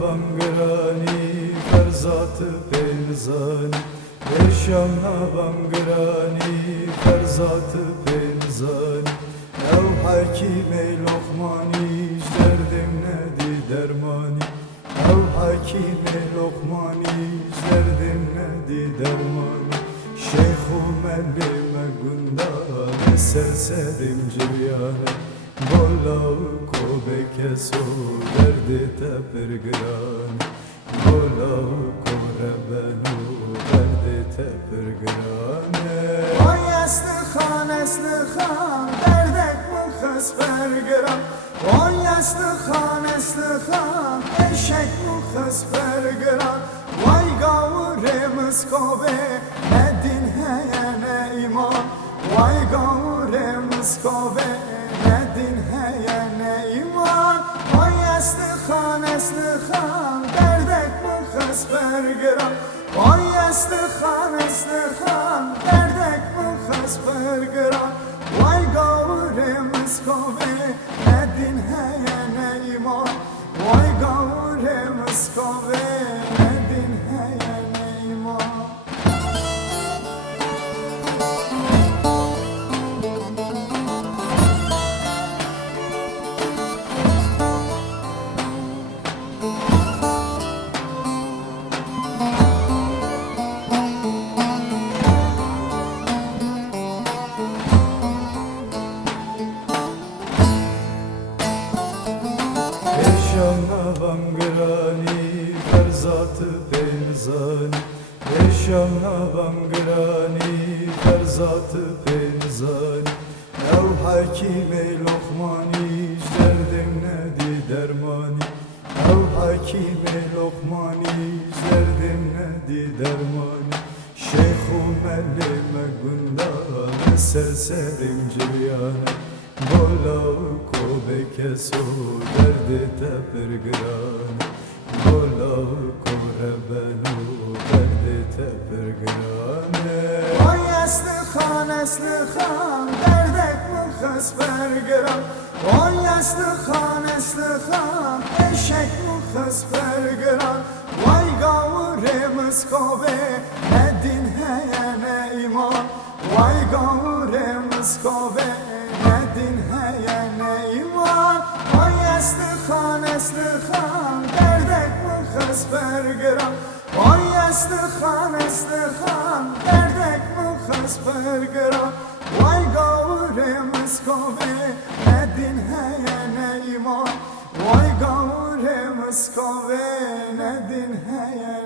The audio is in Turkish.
Bangırani ferzatı penzani Eşyanla bangırani ferzatı penzani Ev hakime lokmani derdim nedi dermani Ev hakime lokmani derdim nedi dermani Şeyhu mellime gundane serserim ciryane Bola kobe keso derdi tepirgran Bola kore benu derdi tepirgran Oy esli khan derdek bu kız pergran Oy esli khan eşek bu kız pergran Vay gavuremiz kobe edin heyene iman Vay gavuremiz kobe edin heyene iman Oy esli khan derdek bu kız pergran Oy esli khan derdek bu kız pergran Vay gavuremiz kobe edin heyene iman Vay gavuremiz kobe edin heyene iman Eşyanla bangırani ferzatı penzani Eşyanla bangırani ferzatı penzani Ev hakime lokmani derdim nedi dermani Ev hakime lokmani derdim nedi dermani Şeyhu mellime gundane serserim ciryane Bola kobe keso derdi tepirgran Bola kore benu derdi tepirgran Oy esli khan derdek bu kız pergran Oy esli khan eşek bu kız pergran Vay gavuremiz kobe edin heyene iman Vay gavuremiz kobe edin heyene iman Oy esli khan derdek bu kız pergran Oy esli khan derdek bu kız pergran Vay gavuremiz kobe edin heyene iman Vay gavuremiz kobe edin heyene